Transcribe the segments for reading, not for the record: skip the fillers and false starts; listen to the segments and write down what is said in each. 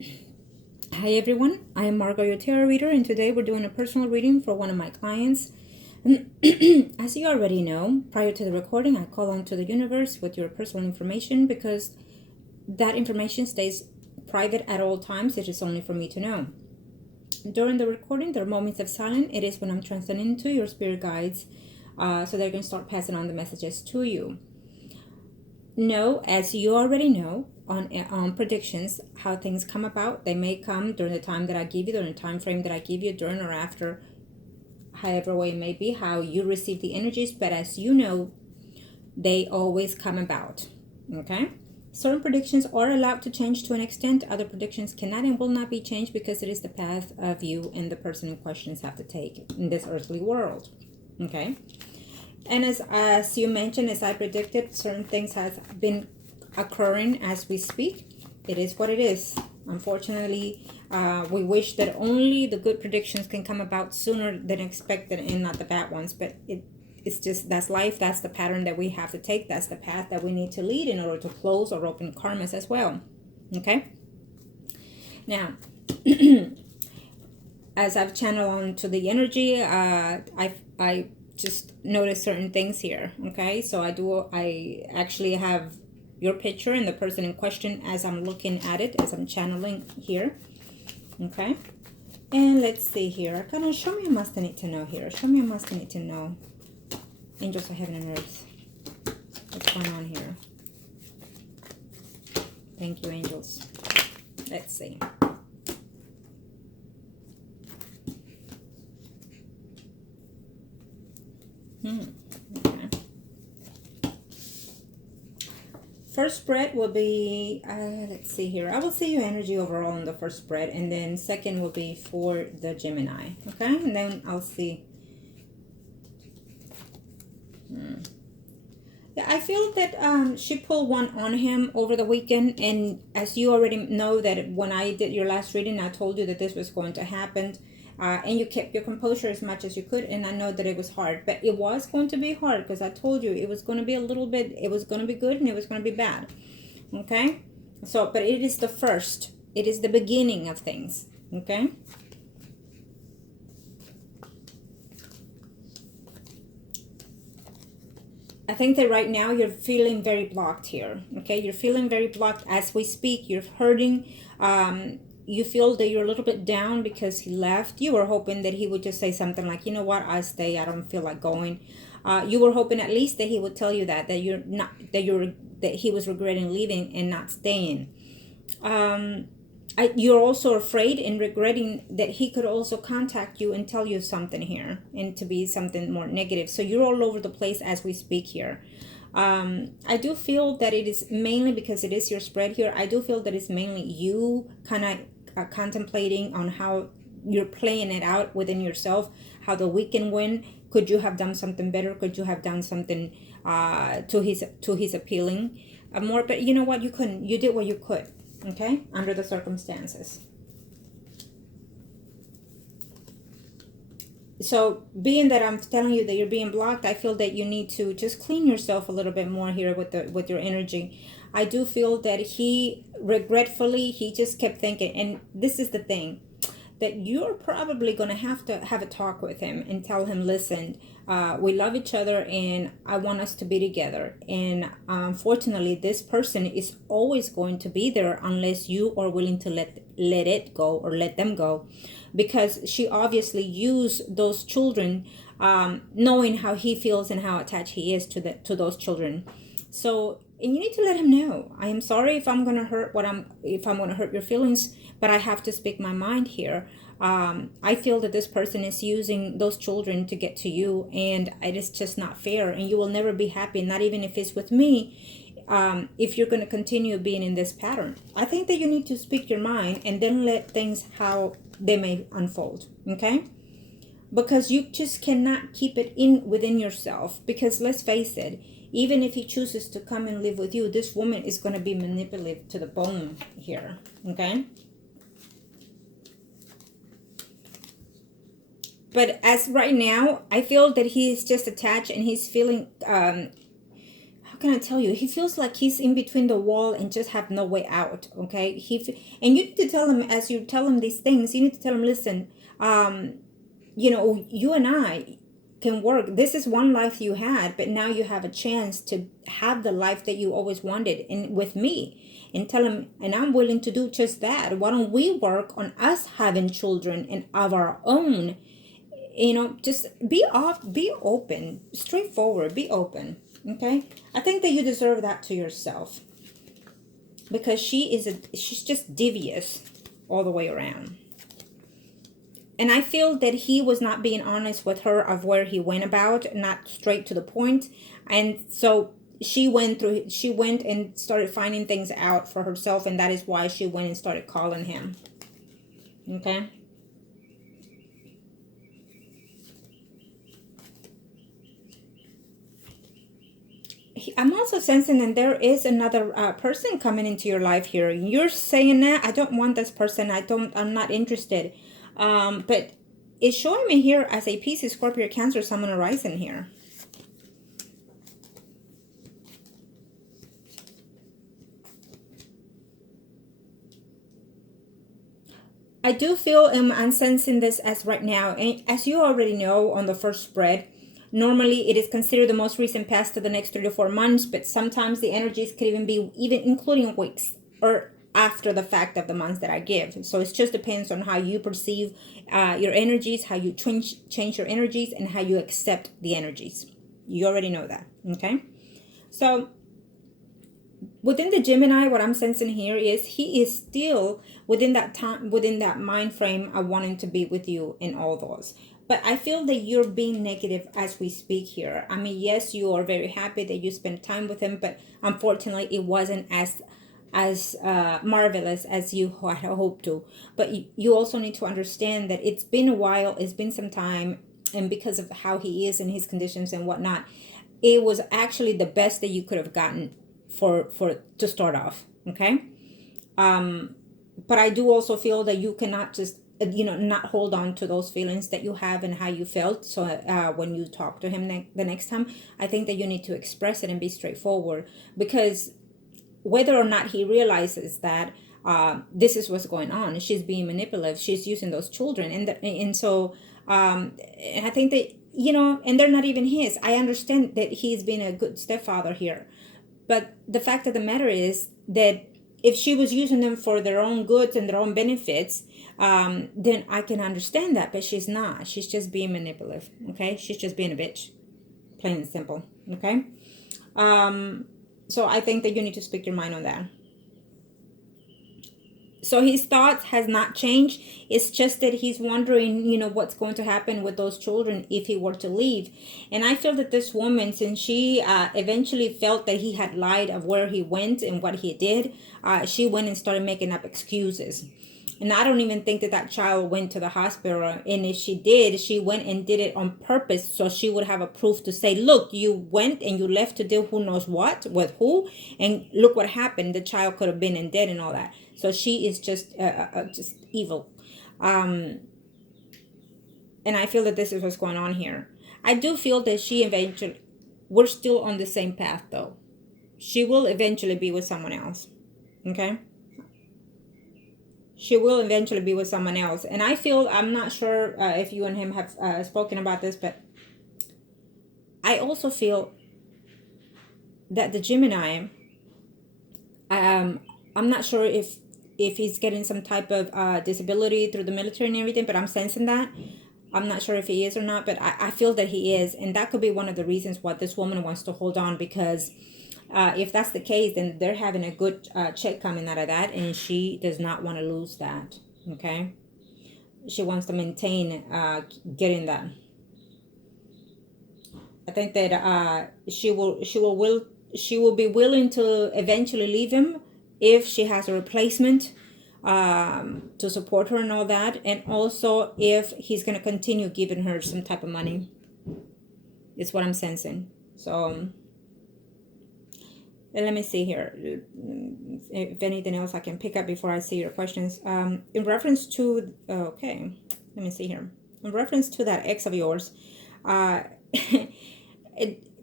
Hi everyone, I am Margourtarotreader, and today we're doing a personal reading for one of my clients. As you already know, prior to the recording, I call on to the universe with your personal information because that information stays private at all times. It is only for me to know. During the recording, there are moments of silence. It is when I'm transitioning to your spirit guides, so they can start passing on the messages to you. Know, as you already know, on predictions, how things come about. They may come during the time that I give you, during the time frame that I give you, during or after, however way it may be, how you receive the energies. But as you know, they always come about. Okay? Certain predictions are allowed to change to an extent. Other predictions cannot and will not be changed because it is the path of you and the person in questions have to take in this earthly world. Okay? And as you mentioned, as I predicted, certain things have been occurring as we speak. It is what it is. Unfortunately, we wish that only the good predictions can come about sooner than expected and not the bad ones. But it's just, that's life. That's the pattern that we have to take. That's the path that we need to lead in order to close or open karmas as well. Okay? Now, as I've channeled on to the energy, I just notice certain things here. Okay, so I actually have your picture and the person in question as I'm looking at it, as I'm channeling here. Okay, and let's see here. Kind of show me a must I need to know here. Show me a must I need to know. Angels of heaven and earth. What's going on here? Thank you, angels. Let's see. Okay. First spread will be, let's see here. I will see your energy overall in the first spread, and then second will be for the Gemini. Okay, and then I'll see. Yeah, I feel that she pulled one on him over the weekend, and as you already know that when I did your last reading, I told you that this was going to happen. And you kept your composure as much as you could, and I know that it was hard, but it was going to be hard because I told you it was going to be a little bit, it was going to be good and it was going to be bad. Okay, so but it is the first, it is the beginning of things. Okay, I think that right now you're feeling very blocked here. Okay, you're feeling very blocked as we speak. You're hurting. You feel that you're a little bit down because he left. You were hoping that he would just say something like, you know what, I stay, I don't feel like going. You were hoping at least that he would tell you that you're not, that he was regretting leaving and not staying. You're also afraid and regretting that he could also contact you and tell you something here and to be something more negative. So you're all over the place as we speak here. I do feel that it is mainly because it is your spread here. I do feel that it's mainly you kind of contemplating on how you're playing it out within yourself, how the weekend went. Could you have done something better? Could you have done something to his appealing more? But you know what, you couldn't. You did what you could, okay, under the circumstances. So being that I'm telling you that you're being blocked, I feel that you need to just clean yourself a little bit more here with your energy. I do feel that he regretfully, he just kept thinking, and this is the thing, that you're probably going to have a talk with him and tell him, listen, we love each other and I want us to be together. And unfortunately, this person is always going to be there unless you are willing to let it go or let them go. Because she obviously used those children, knowing how he feels and how attached he is to those children. So, and you need to let him know, I am sorry if I'm going to hurt if I'm going to hurt your feelings, but I have to speak my mind here. I feel that this person is using those children to get to you, and it is just not fair, and you will never be happy, not even if it's with me, if you're going to continue being in this pattern. I think that you need to speak your mind and then let things how they may unfold, okay? Because you just cannot keep it within yourself, because let's face it, even if he chooses to come and live with you, this woman is going to be manipulated to the bone here, okay? But as right now, I feel that he is just attached and he's feeling, how can I tell you? He feels like he's in between the wall and just have no way out. Okay, and you need to tell him, as you tell him these things, you need to tell him, listen, you know, you and I can work. This is one life you had, but now you have a chance to have the life that you always wanted, and with me. And tell him, and I'm willing to do just that. Why don't we work on us having children and of our own? You know, just be open, straightforward, be open. Okay, I think that you deserve that to yourself, because she's just devious all the way around. And I feel that he was not being honest with her of where he went about, not straight to the point. And so she went and started finding things out for herself, and that is why she went and started calling him. Okay. I'm also sensing that there is another person coming into your life here. You're saying that I don't want this person. I'm not interested. But it's showing me here as a Pisces, Scorpio, Cancer, Sun, Moon, Rising here. I do feel I'm sensing this as right now. And as you already know on the first spread, normally it is considered the most recent past to the next 3 to 4 months, but sometimes the energies could even be including weeks or after the fact of the months that I give. So it just depends on how you perceive your energies, how you change your energies, and how you accept the energies. You already know that, okay? So within the Gemini, what I'm sensing here is he is still within that time, within that mind frame of wanting to be with you in all those. But I feel that you're being negative as we speak here. I mean, yes, you are very happy that you spent time with him, but unfortunately it wasn't as marvelous as you had hoped to. But you also need to understand that it's been a while, it's been some time, and because of how he is and his conditions and whatnot, it was actually the best that you could have gotten for to start off. Okay. But I do also feel that you cannot just not hold on to those feelings that you have and how you felt. So when you talk to him the next time, I think that you need to express it and be straightforward, because whether or not he realizes that this is what's going on, she's being manipulative, she's using those children, and so and I think that and they're not even his. I understand that he's been a good stepfather here, but the fact of the matter is that if she was using them for their own goods and their own benefits, then I can understand that, but she's not. She's just being manipulative, okay? She's just being a bitch, plain and simple, okay? So I think that you need to speak your mind on that. So his thoughts has not changed. It's just that he's wondering, what's going to happen with those children if he were to leave. And I feel that this woman, since she eventually felt that he had lied of where he went and what he did, she went and started making up excuses. And I don't even think that child went to the hospital. And if she did, she went and did it on purpose, so she would have a proof to say, look, you went and you left to do who knows what with who, and look what happened. The child could have been in dead and all that. So she is just evil. And I feel that this is what's going on here. I do feel that she eventually, we're still on the same path though. She will eventually be with someone else. Okay? She will eventually be with someone else. And I feel, I'm not sure if you and him have spoken about this, but I also feel that the Gemini, I'm not sure if he's getting some type of disability through the military and everything, but I'm sensing that. I'm not sure if he is or not, but I feel that he is. And that could be one of the reasons why this woman wants to hold on, because if that's the case, then they're having a good check coming out of that, and she does not want to lose that. Okay, she wants to maintain getting that. I think that she will be willing to eventually leave him if she has a replacement to support her and all that, and also if he's going to continue giving her some type of money. It's what I'm sensing. So let me see here if anything else I can pick up before I see your questions. In reference to okay, let me see here. In reference to that ex of yours,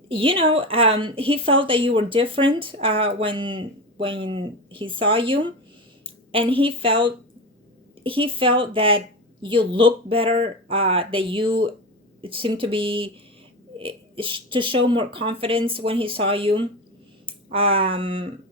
he felt that you were different when he saw you, and he felt that you looked better, that you seemed to show more confidence when he saw you. um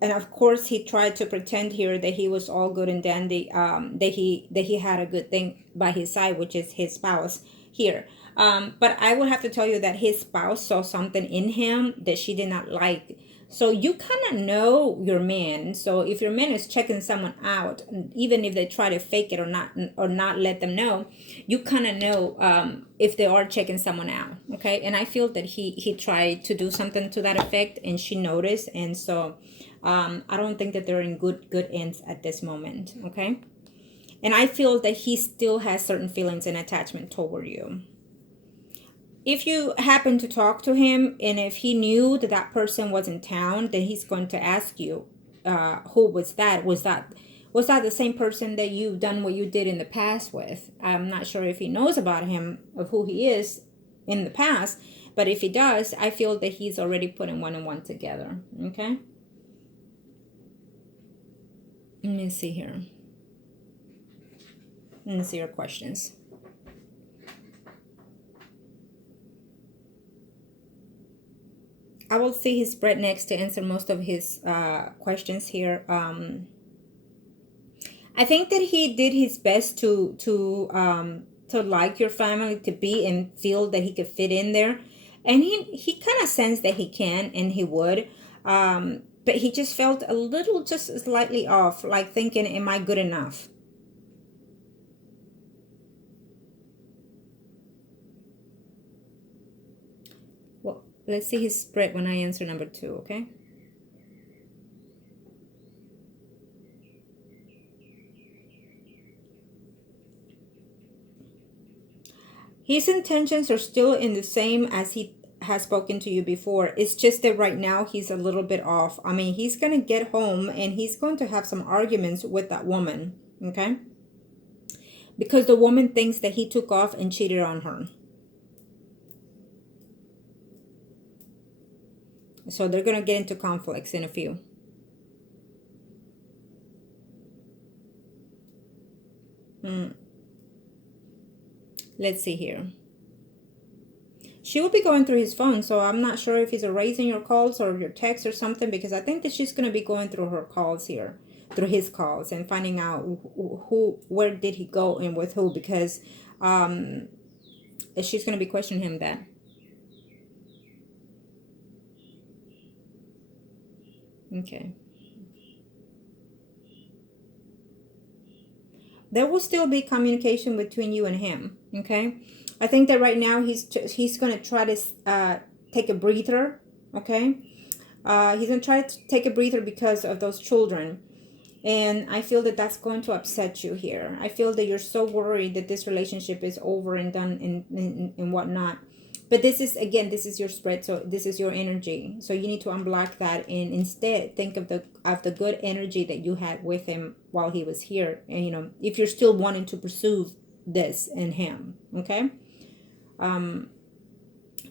and of course he tried to pretend here that he was all good and dandy, that he had a good thing by his side, which is his spouse here. But I will have to tell you that his spouse saw something in him that she did not like. So you kind of know your man. So if your man is checking someone out, even if they try to fake it or not let them know, you kind of know, if they are checking someone out. Okay, and I feel that he tried to do something to that effect, and she noticed, and so I don't think that they're in good ends at this moment. Okay, and I feel that he still has certain feelings and attachment toward you. If you happen to talk to him, and if he knew that that person was in town, then he's going to ask you, who was that? Was that the same person that you've done what you did in the past with? I'm not sure if he knows about him, of who he is in the past, but if he does, I feel that he's already putting one and one together. Okay, let me see here. Let me see your questions. I will see his spread next to answer most of his questions here. I think that he did his best to like your family, to be and feel that he could fit in there, and he kind of sensed that he can and he would, but he just felt a little, just slightly off, like thinking, "Am I good enough?" Well, let's see his spread when I answer number 2. Okay. His intentions are still in the same as he has spoken to you before. It's just that right now he's a little bit off. I mean, he's going to get home and he's going to have some arguments with that woman, okay? Because the woman thinks that he took off and cheated on her. So they're going to get into conflicts in a few. Let's see here. She will be going through his phone, so I'm not sure if he's erasing your calls or your texts or something, because I think that she's going to be going through her calls here, through his calls, and finding out where did he go and with who, because she's going to be questioning him that. Okay. There will still be communication between you and him, okay? I think that right now he's going to try to take a breather, okay? He's going to try to take a breather because of those children. And I feel that that's going to upset you here. I feel that you're so worried that this relationship is over and done and whatnot. But this is, again, this is your spread, so this is your energy. So you need to unblock that and instead think of the good energy that you had with him while he was here. And if you're still wanting to pursue this in him, okay?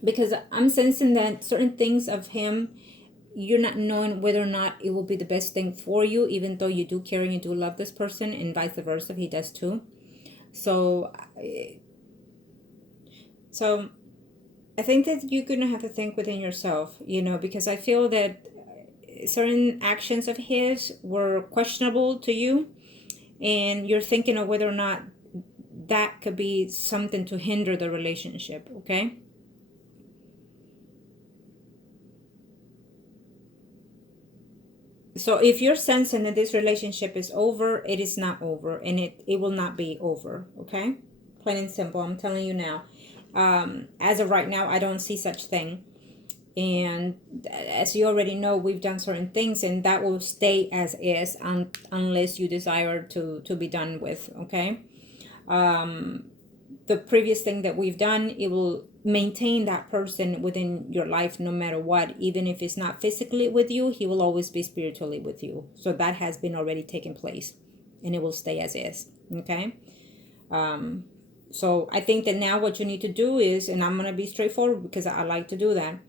Because I'm sensing that certain things of him, you're not knowing whether or not it will be the best thing for you, even though you do care and you do love this person, and vice versa, he does too. So I think that you're going to have to think within yourself, because I feel that certain actions of his were questionable to you, and you're thinking of whether or not that could be something to hinder the relationship, okay? So if you're sensing that this relationship is over, it is not over, and it will not be over, okay? Plain and simple, I'm telling you now. As of right now, I don't see such thing. And as you already know, we've done certain things, and that will stay as is unless you desire to be done with, okay? The previous thing that we've done, it will maintain that person within your life no matter what. Even if it's not physically with you, he will always be spiritually with you. So that has been already taken place, and it will stay as is, okay? So I think that now what you need to do is, and I'm going to be straightforward because I like to do that.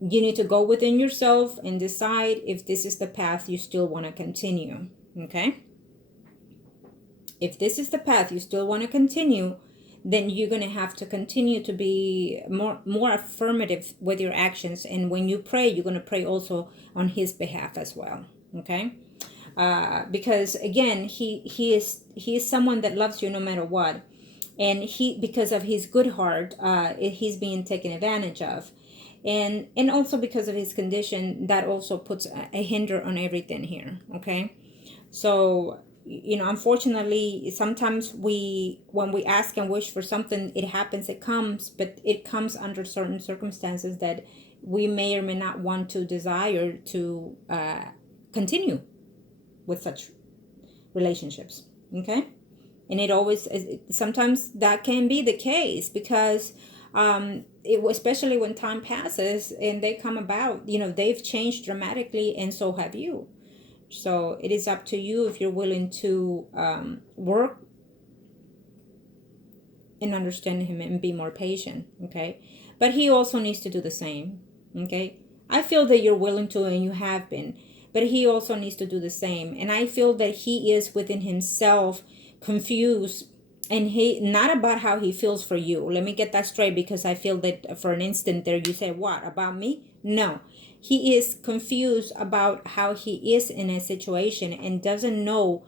You need to go within yourself and decide if this is the path you still want to continue. Okay? If this is the path you still want to continue, then you're going to have to continue to be more affirmative with your actions. And when you pray, you're going to pray also on his behalf as well. Okay? Because again, he is someone that loves you no matter what, and because of his good heart, he's being taken advantage of, and also because of his condition, that also puts a hinder on everything here. Okay, so unfortunately, sometimes when we ask and wish for something, it happens, it comes, but it comes under certain circumstances that we may or may not want to desire to continue with such relationships. Okay, and it always, sometimes that can be the case because especially when time passes and they come about, they've changed dramatically, and so have you. So it is up to you if you're willing to work and understand him and be more patient. Okay, but he also needs to do the same. Okay, I feel that you're willing to, and you have been, but he also needs to do the same. And I feel that he is within himself confused, and he, not about how he feels for you. Let me get that straight, because I feel that for an instant there you said, what, about me? No, he is confused about how he is in a situation and doesn't know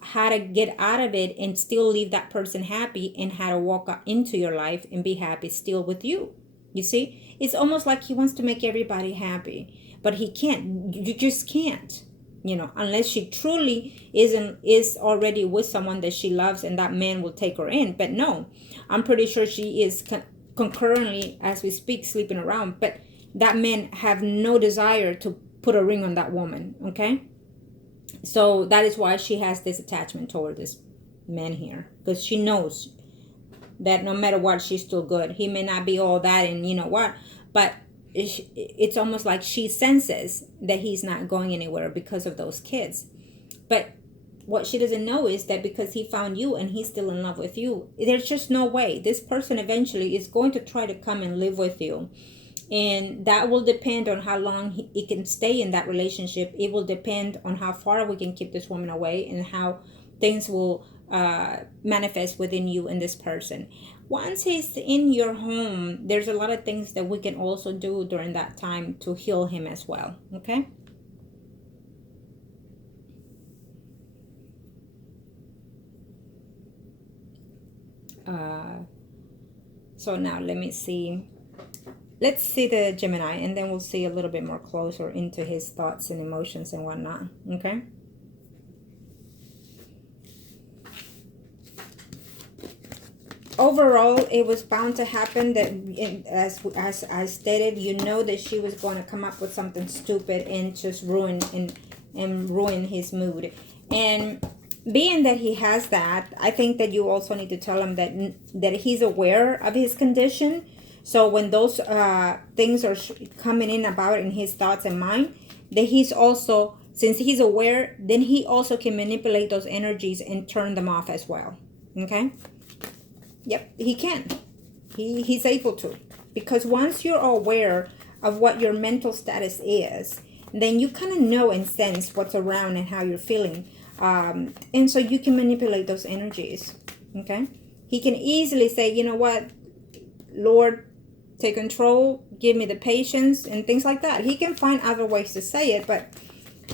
how to get out of it and still leave that person happy, and how to walk into your life and be happy still with you. You see, it's almost like he wants to make everybody happy, but he can't. You just can't, unless she truly is already with someone that she loves, and that man will take her in. But no, I'm pretty sure she is concurrently, as we speak, sleeping around, but that man have no desire to put a ring on that woman. Okay, so that is why she has this attachment toward this man here, because she knows that no matter what, she's still good. He may not be all that, and what, but it's almost like she senses that he's not going anywhere because of those kids. But what she doesn't know is that because he found you and he's still in love with you, there's just no way. This person eventually is going to try to come and live with you. And that will depend on how long he can stay in that relationship. It will depend on how far we can keep this woman away, and how things will manifest within you and this person. Once he's in your home, there's a lot of things that we can also do during that time to heal him as well. Okay? So now let me see. Let's see the Gemini, and then we'll see a little bit more closer into his thoughts and emotions and whatnot. Okay? Overall, it was bound to happen that, as I stated, that she was going to come up with something stupid and just ruin his mood. And being that he has that, I think that you also need to tell him that he's aware of his condition. So when those things are coming in about in his thoughts and mind, that he's also, since he's aware, then he also can manipulate those energies and turn them off as well. Okay? Yep, he can. He's able to. Because once you're aware of what your mental status is, then you kind of know and sense what's around and how you're feeling. And so you can manipulate those energies. Okay? He can easily say, you know what, Lord, take control, give me the patience, and things like that. He can find other ways to say it, but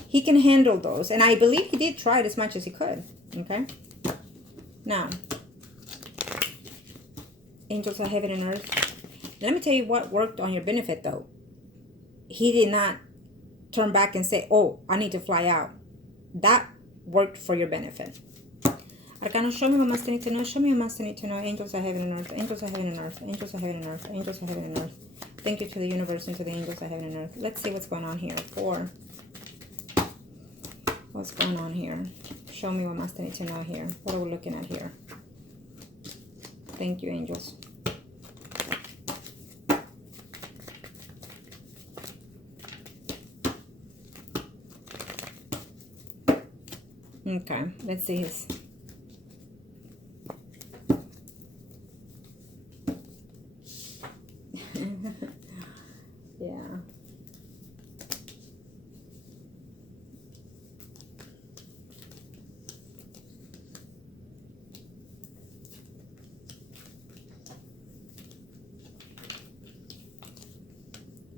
he can handle those. And I believe he did try it as much as he could. Okay? Now, angels of heaven and earth, let me tell you what worked on your benefit, though. He did not turn back and say, oh, I need to fly out. That worked for your benefit. Arcana, show me what must I need to know. Show me what must I need to know. Angels of heaven and earth. Angels of heaven and earth. Angels of heaven and earth. Angels of heaven and earth. Thank you to the universe and to the angels of heaven and earth. Let's see what's going on here. 4. What's going on here? Show me what must I need to know here. What are we looking at here? Thank you, angels. Okay, let's see his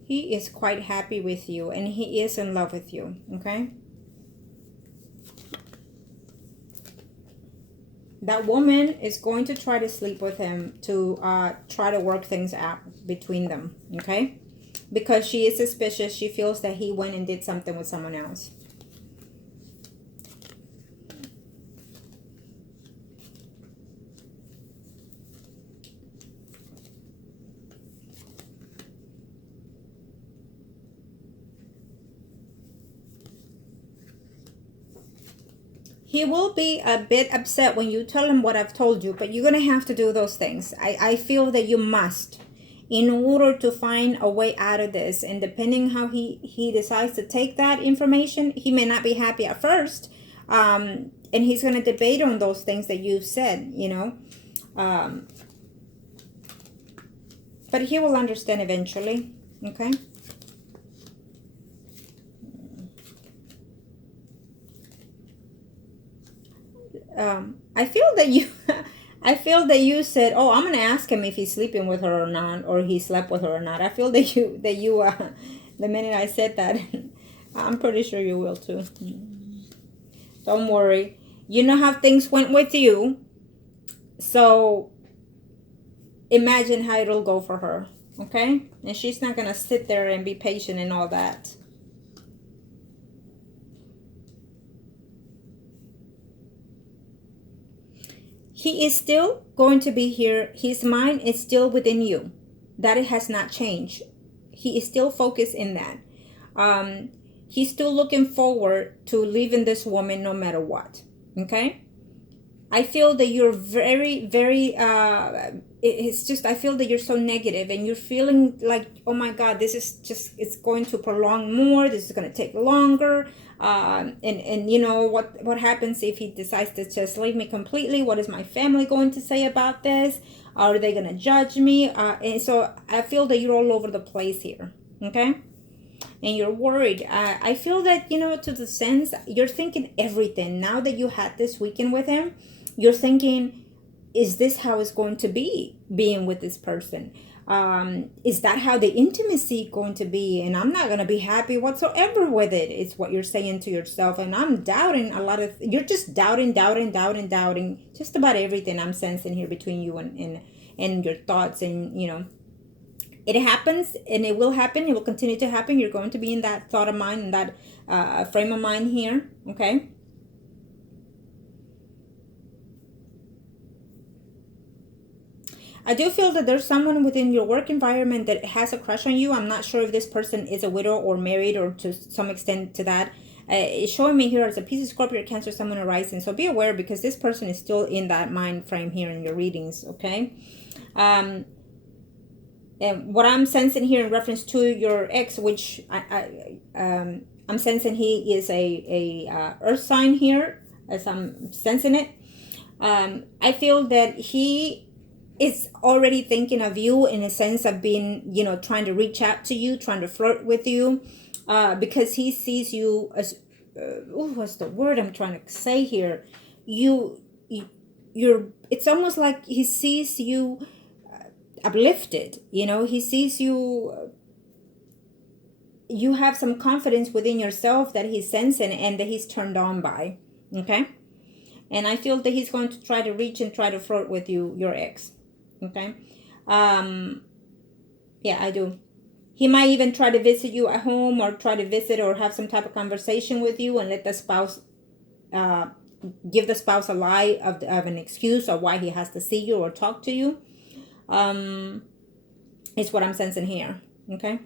He is quite happy with you, and he is in love with you, okay? That woman is going to try to sleep with him to try to work things out between them, okay? Because she is suspicious. She feels that he went and did something with someone else. He will be a bit upset when you tell him what I've told you, but you're going to have to do those things. I feel that you must, in order to find a way out of this. And depending how he decides to take that information, he may not be happy at first. And he's going to debate on those things that you've said, you know. But he will understand eventually, okay? I feel that you I feel that you said, oh, I'm gonna ask him if he's sleeping with her or not, or he slept with her or not. I feel that you the minute I said that, I'm pretty sure you will too. Don't worry, you know how things went with you, so imagine how it'll go for her, okay? And she's not gonna sit there and be patient and all that. He is still going to be here. His mind is still within you. That it has not changed. He is still focused in that. He's still looking forward to leaving this woman no matter what. Okay? I feel that you're very, very, it's just, I feel that you're so negative and you're feeling like, oh my God, this is just, it's going to prolong more. This is going to take longer. And you know, what happens if he decides to just leave me completely? What is my family going to say about this? Are they going to judge me? And so I feel that you're all over the place here. Okay? And you're worried. I feel that, you know, to the sense, you're thinking everything. Now that you had this weekend with him, you're thinking, is this how it's going to be being with this person? Is that how the intimacy going to be? And I'm not going to be happy whatsoever with it. It's what you're saying to yourself. And I'm doubting a lot of, you're just doubting just about everything I'm sensing here between you and your thoughts. And, you know, it happens and it will happen. It will continue to happen. You're going to be in that thought of mind and that frame of mind here. Okay. I do feel that there's someone within your work environment that has a crush on you. I'm not sure if this person is a widow or married or to some extent to that. It's showing me here as a Pisces, Scorpio, Cancer, Sun, Moon, Rising. So be aware because this person is still in that mind frame here in your readings, okay? And what I'm sensing here in reference to your ex, which I'm sensing he is a earth sign here as I'm sensing it. I feel that he is already thinking of you in a sense of being, you know, trying to reach out to you, trying to flirt with you, because he sees you as, what's the word I'm trying to say here? You're, it's almost like he sees you uplifted, you know, he sees you, you have some confidence within yourself that he's sensing and that he's turned on by, okay? And I feel that he's going to try to reach and try to flirt with you, your ex. Okay. Yeah, I do. He might even try to visit you at home or try to visit or have some type of conversation with you and let the spouse, give the spouse a lie of an excuse or why he has to see you or talk to you. It's what I'm sensing here. Okay.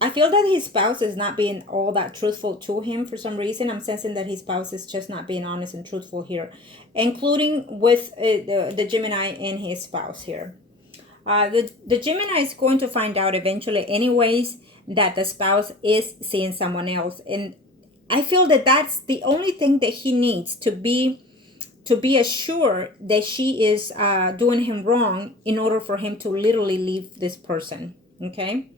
I feel that his spouse is not being all that truthful to him for some reason. I'm sensing that his spouse is just not being honest and truthful here, including with the Gemini and his spouse here. The Gemini is going to find out eventually anyways that the spouse is seeing someone else. And I feel that that's the only thing that he needs to be assured that she is doing him wrong in order for him to literally leave this person. Okay.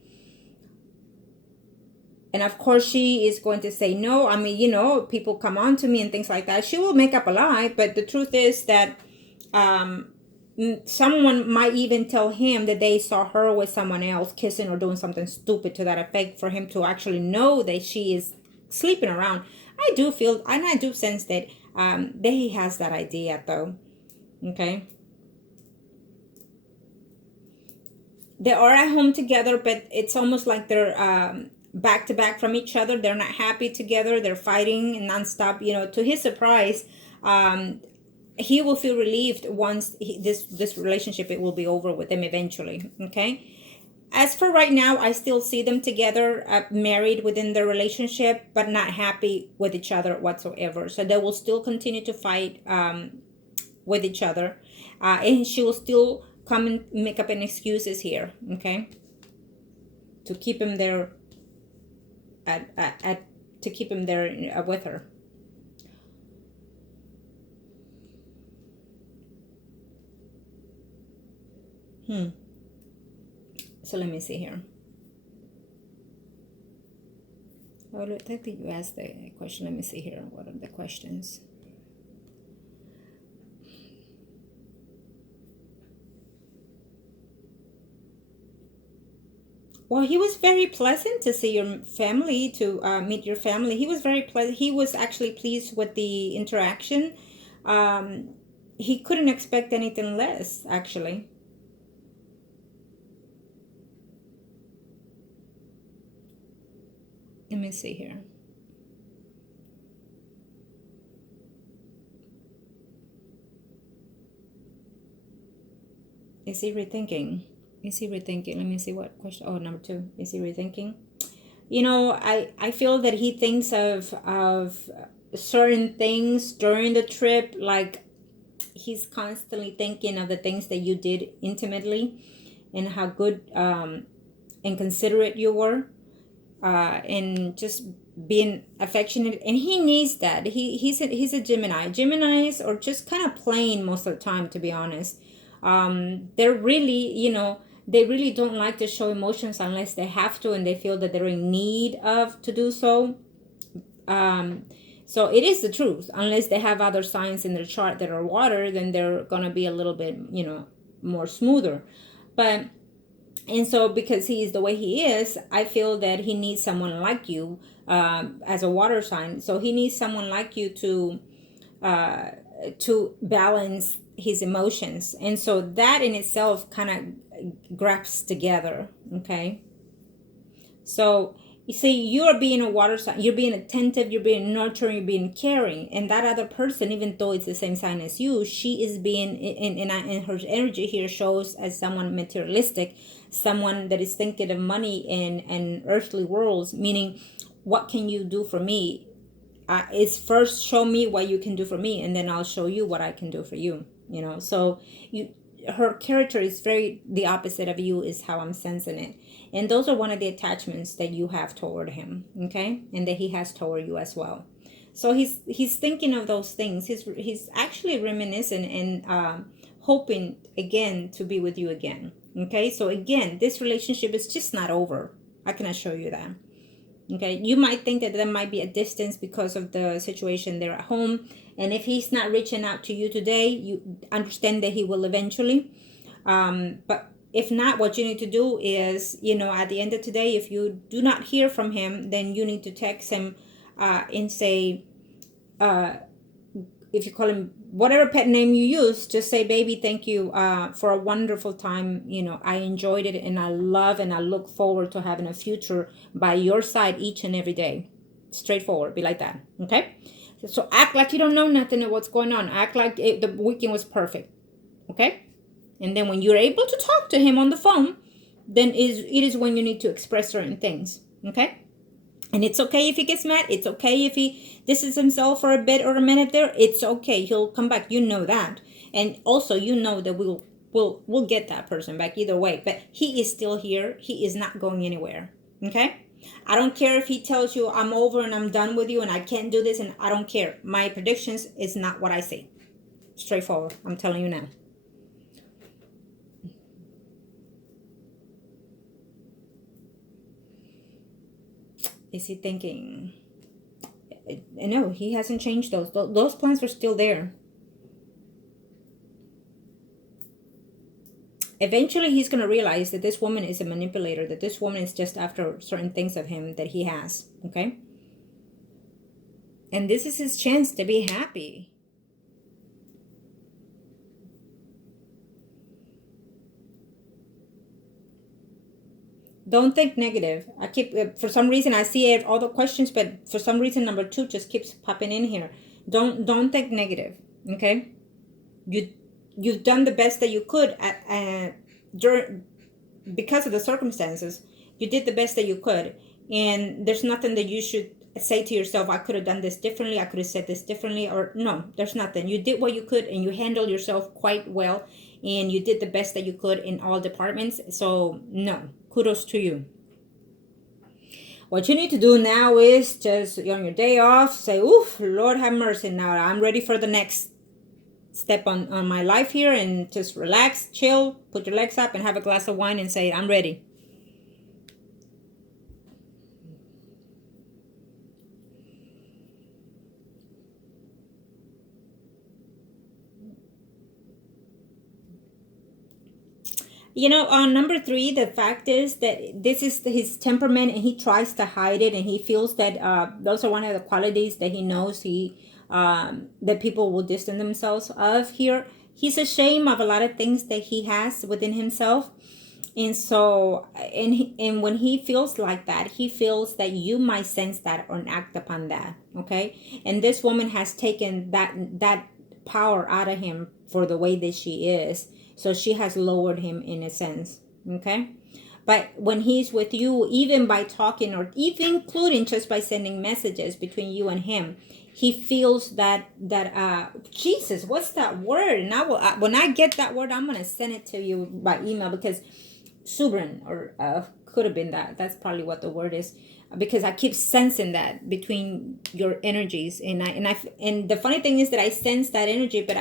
And of course, she is going to say no. I mean, you know, people come on to me and things like that. She will make up a lie. But the truth is that someone might even tell him that they saw her with someone else kissing or doing something stupid to that effect for him to actually know that she is sleeping around. I do feel, and I do sense that he has that idea though. Okay. They are at home together, but it's almost like they're back to back from each other. They're not happy together. They're fighting nonstop. To his surprise, he will feel relieved once this relationship, it will be over with them eventually. Okay. As for right now, I still see them together, married within their relationship, but not happy with each other whatsoever. So they will still continue to fight with each other, and she will still come and make up an excuses here, okay, to keep him there to keep him there with her. So let me see here. Well, I think that you asked the question. Let me see here. What are the questions? Well, he was very pleasant to see your family, to meet your family. He was very pleasant. He was actually pleased with the interaction. He couldn't expect anything less, actually. Let me see here. Is he rethinking? Is he rethinking? Let me see what question. Oh, number 2. Is he rethinking? I feel that he thinks of certain things during the trip, like he's constantly thinking of the things that you did intimately and how good and considerate you were, and just being affectionate. And he needs that. He's a Gemini. Geminis are just kind of plain most of the time, to be honest. They're really, they really don't like to show emotions unless they have to and they feel that they're in need of to do so. So it is the truth. Unless they have other signs in their chart that are water, then they're gonna be a little bit, more smoother. But and so because he is the way he is, I feel that he needs someone like you, as a water sign. So he needs someone like you to balance his emotions, and so that in itself kind of grabs together. Okay. So you see, you're being a water sign, you're being attentive, you're being nurturing, you're being caring, and that other person, even though it's the same sign as you, she is being in her energy here shows as someone materialistic, someone that is thinking of money and earthly worlds, meaning what can you do for me? It's first show me what you can do for me, and then I'll show you what I can do for you. So her character is very the opposite of you, is how I'm sensing it. And those are one of the attachments that you have toward him, okay, and that he has toward you as well. So he's thinking of those things. He's actually reminiscing and hoping again to be with you again. Okay, so again, this relationship is just not over. I can assure you that. Okay, you might think that there might be a distance because of the situation there at home, and if he's not reaching out to you today, you understand that he will eventually. But if not, what you need to do is, at the end of today, if you do not hear from him, then you need to text him and say, if you call him whatever pet name you use, just say, baby, thank you for a wonderful time. I enjoyed it, and I look forward to having a future by your side each and every day. Straightforward, be like that. Okay. So act like you don't know nothing of what's going on. Act like the weekend was perfect. Okay. And then when you're able to talk to him on the phone, then it is when you need to express certain things. Okay. And it's okay if he gets mad. It's okay if he distances himself for a bit or a minute there. It's okay. He'll come back. You know that. And also, that we'll get that person back either way. But he is still here. He is not going anywhere. Okay? I don't care if he tells you I'm over and I'm done with you and I can't do this, and I don't care. My predictions is not what I say. Straightforward. I'm telling you now. Is he thinking? No, he hasn't changed those. Those plans are still there. Eventually, he's going to realize that this woman is a manipulator, that this woman is just after certain things of him that he has, okay? And this is his chance to be happy. Don't think negative. I keep, for some reason, I see it, all the questions, but for some reason, number 2 just keeps popping in here. Don't think negative, okay? You've done the best that you could during, because of the circumstances. You did the best that you could, and there's nothing that you should say to yourself, I could have done this differently, I could have said this differently, or no, there's nothing. You did what you could, and you handled yourself quite well, and you did the best that you could in all departments. So no, kudos to you. What you need to do now is just on your day off, say, oof, Lord have mercy, now I'm ready for the next step on my life here, and just relax, chill, put your legs up and have a glass of wine and say, I'm ready. You know, on number 3, the fact is that this is his temperament, and he tries to hide it, and he feels that those are one of the qualities that he knows that people will distance themselves of here. He's ashamed of a lot of things that he has within himself. And so, and when he feels like that, he feels that you might sense that or act upon that, okay? And this woman has taken that power out of him for the way that she is. So she has lowered him in a sense, okay? But when he's with you, even by talking or even including just by sending messages between you and him, he feels that Jesus, what's that word? And when I get that word, I'm gonna send it to you by email, because Subran, or could have been that. That's probably what the word is, because I keep sensing that between your energies, and the funny thing is that I sense that energy, but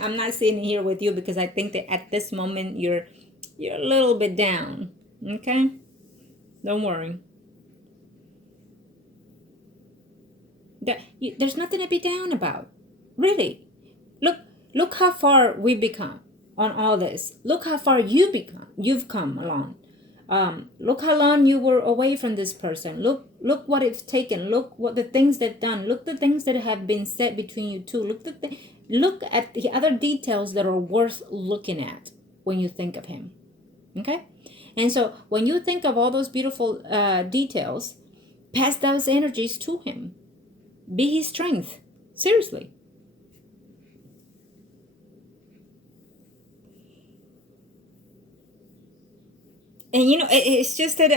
I'm not sitting here with you because I think that at this moment you're a little bit down. Okay, don't worry. There's nothing to be down about, really. Look how far we've become on all this. Look how far you've come along. Look how long you were away from this person. Look what it's taken. Look what the things they've done. Look the things that have been said between you two. Look at the other details that are worth looking at when you think of him. Okay? And so when you think of all those beautiful details, pass those energies to him. Be his strength. Seriously. And you know, it's just that